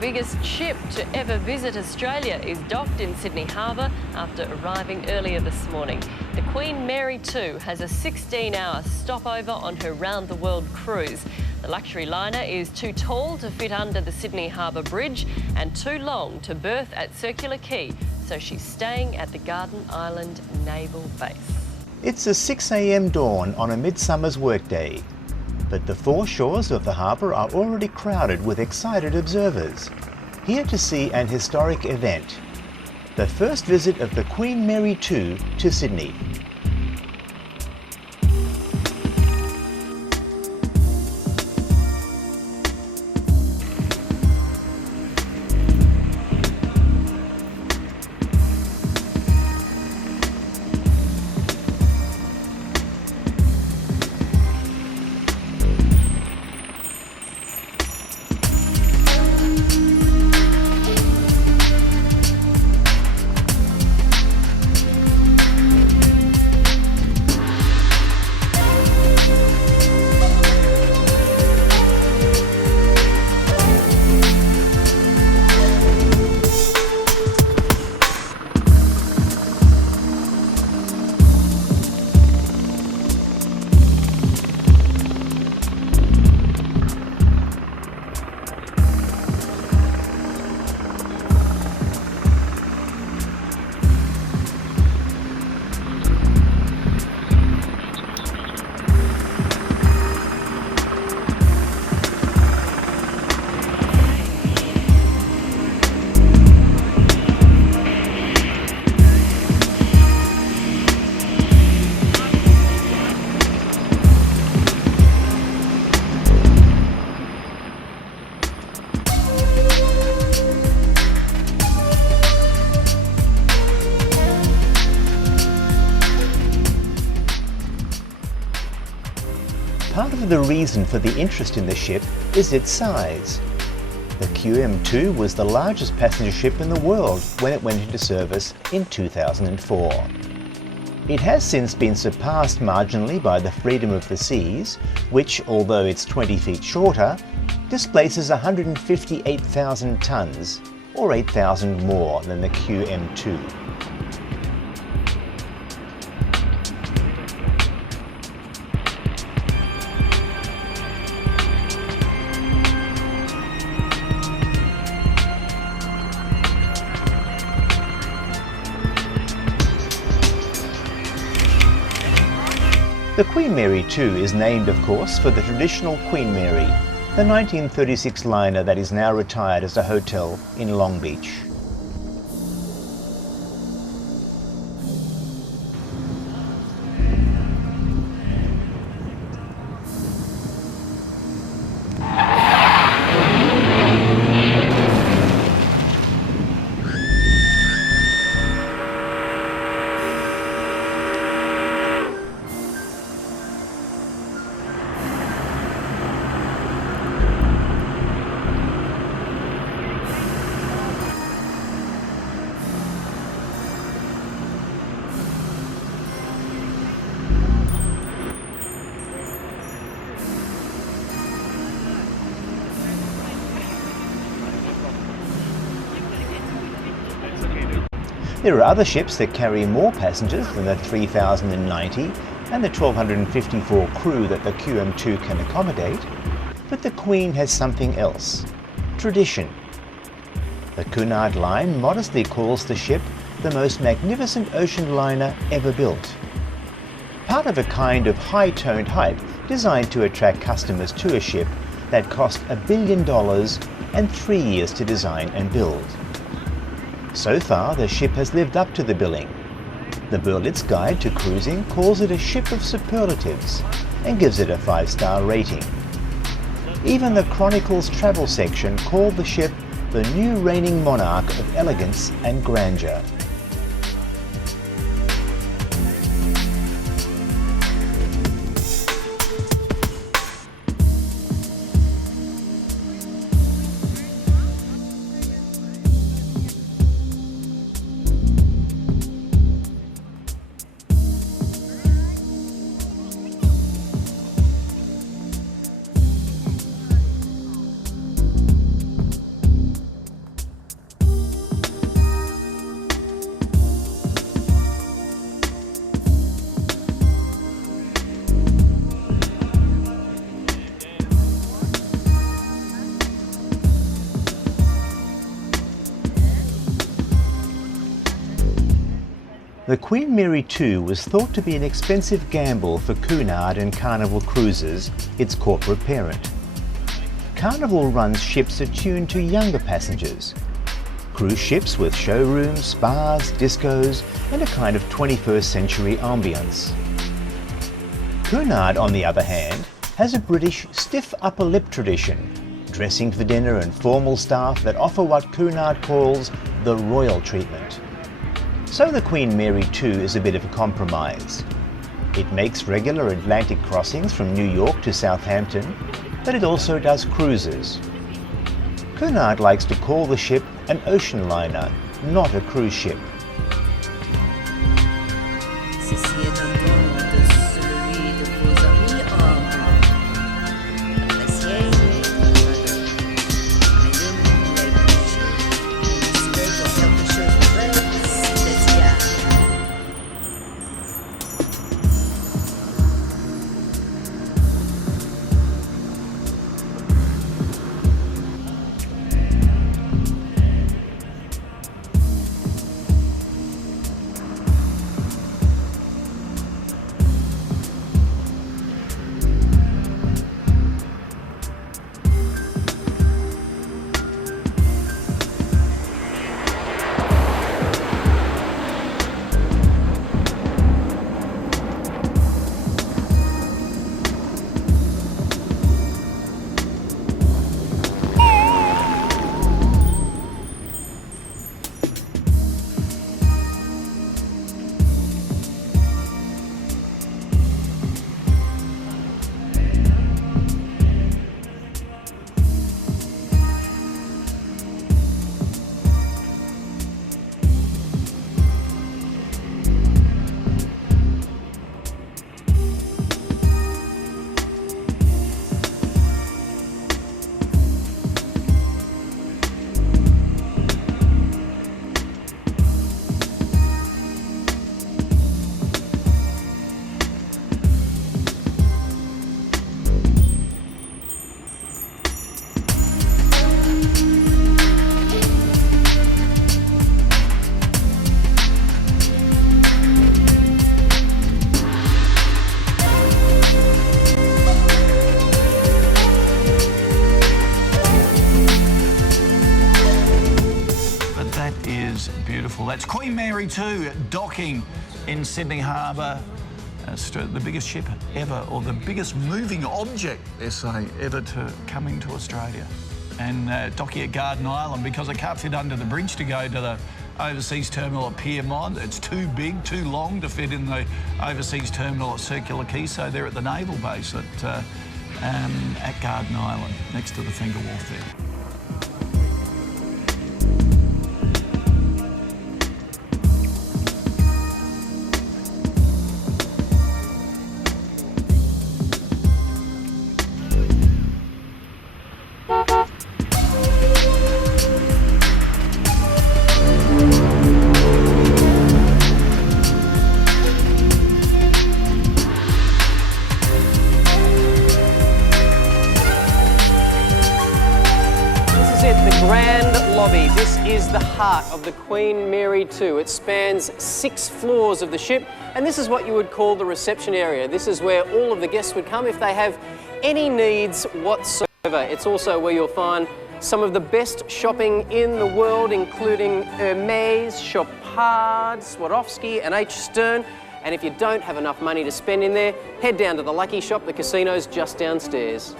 biggest ship to ever visit Australia is docked in Sydney Harbour after arriving earlier this morning. The Queen Mary 2 has a 16-hour stopover on her round-the-world cruise. The luxury liner is too tall to fit under the Sydney Harbour Bridge and too long to berth at Circular Quay, so she's staying at the Garden Island Naval Base. It's a 6 a.m. dawn on a midsummer's workday, but the foreshores of the harbour are already crowded with excited observers, here to see an historic event, the first visit of the Queen Mary 2 to Sydney. Part of the reason for the interest in the ship is its size. The QM2 was the largest passenger ship in the world when it went into service in 2004. It has since been surpassed marginally by the Freedom of the Seas, which, although it's 20 feet shorter, displaces 158,000 tonnes, or 8,000 more than the QM2. The Queen Mary 2 is named, of course, for the traditional Queen Mary, the 1936 liner that is now retired as a hotel in Longbeach. There are other ships that carry more passengers than the 3,090 and the 1,254 crew that the QM2 can accommodate, but the Queen has something else: tradition. The Cunard Line modestly calls the ship the most magnificent ocean liner ever built. Part of a kind of high-toned hype designed to attract customers to a ship that cost $1 billion and 3 years to design and build. So far, the ship has lived up to the billing. The Berlitz Guide to Cruising calls it a ship of superlatives and gives it a 5-star rating. Even the Chronicle's travel section called the ship the new reigning monarch of elegance and grandeur. The Queen Mary 2 was thought to be an expensive gamble for Cunard and Carnival Cruises, its corporate parent. Carnival runs ships attuned to younger passengers. Cruise ships with showrooms, spas, discos, and a kind of 21st century ambience. Cunard, on the other hand, has a British stiff upper lip tradition, dressing for dinner and formal staff that offer what Cunard calls the royal treatment. So the Queen Mary 2 is a bit of a compromise. It makes regular Atlantic crossings from New York to Southampton, but it also does cruises. Cunard likes to call the ship an ocean liner, not a cruise ship. Ceci est un ton de celui de vos amis hommes. Appréciez les clichés. Décidez pour quelque chose de vrai, spécial. Beautiful. That's Queen Mary 2 docking in Sydney Harbour. The biggest ship ever, or the biggest moving object, they say, ever to come into Australia. And docking at Garden Island, because it can't fit under the bridge to go to the overseas terminal at Pyrmont. It's too big, too long to fit in the overseas terminal at Circular Quay, so they're at the naval base at Garden Island, next to the Finger Wharf there. Grand lobby. This is the heart of the Queen Mary 2. It spans 6 floors of the ship, and this is what you would call the reception area. This is where all of the guests would come if they have any needs whatsoever. It's also where you'll find some of the best shopping in the world, including Hermes, Chopard, Swarovski and H. Stern. And if you don't have enough money to spend in there, head down to the Lucky Shop. The casino's just downstairs.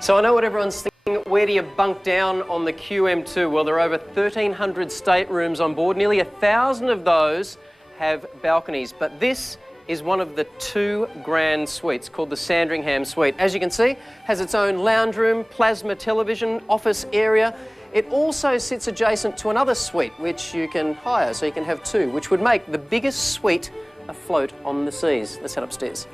So I know what everyone's thinking. Where do you bunk down on the QM2? Well, there are over 1,300 staterooms on board. Nearly 1,000 of those have balconies, but this is one of the 2 grand suites called the Sandringham Suite. As you can see, has its own lounge room, plasma television, office area. It also sits adjacent to another suite, which you can hire, so you can have 2, which would make the biggest suite afloat on the seas. Let's head upstairs.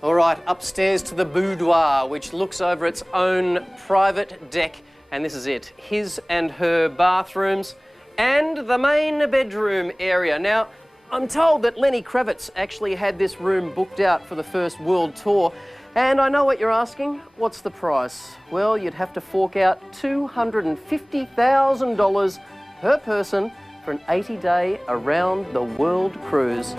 All right, upstairs to the boudoir, which looks over its own private deck, and this is it, his and her bathrooms, and the main bedroom area. Now, I'm told that Lenny Kravitz actually had this room booked out for the first world tour, and I know what you're asking, what's the price? Well, you'd have to fork out $250,000 per person for an 80-day around-the-world cruise.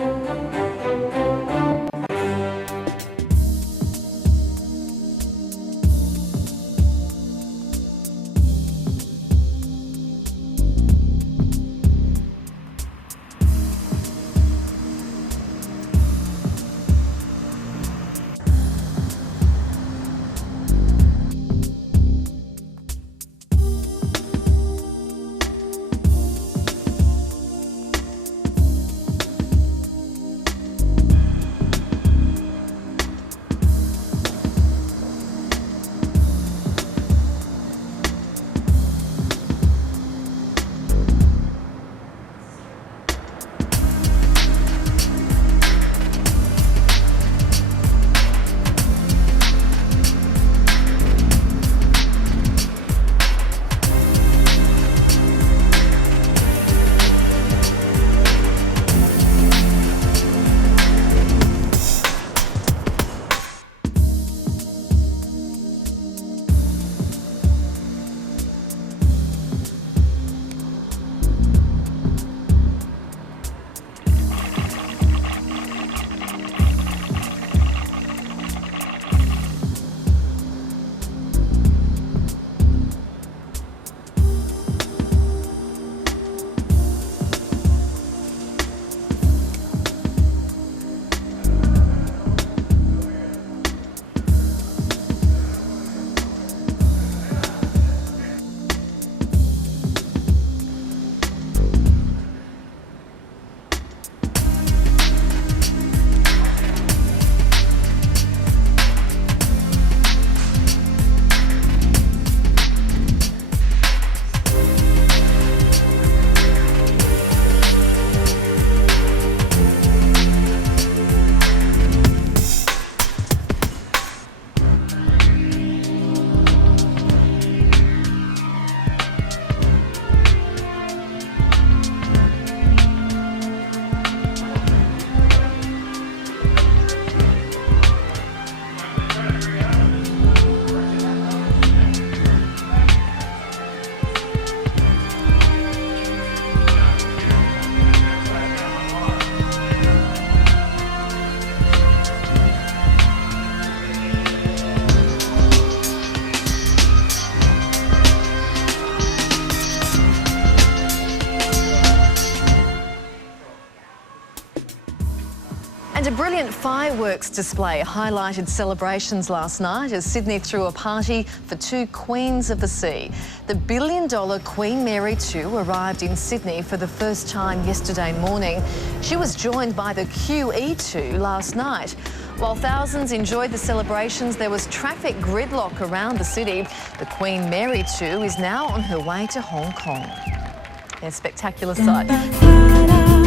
And a brilliant fireworks display highlighted celebrations last night as Sydney threw a party for two queens of the sea. The billion-dollar Queen Mary 2 arrived in Sydney for the first time yesterday morning. She was joined by the QE2 last night. While thousands enjoyed the celebrations, there was traffic gridlock around the city. The Queen Mary 2 is now on her way to Hong Kong. A spectacular sight.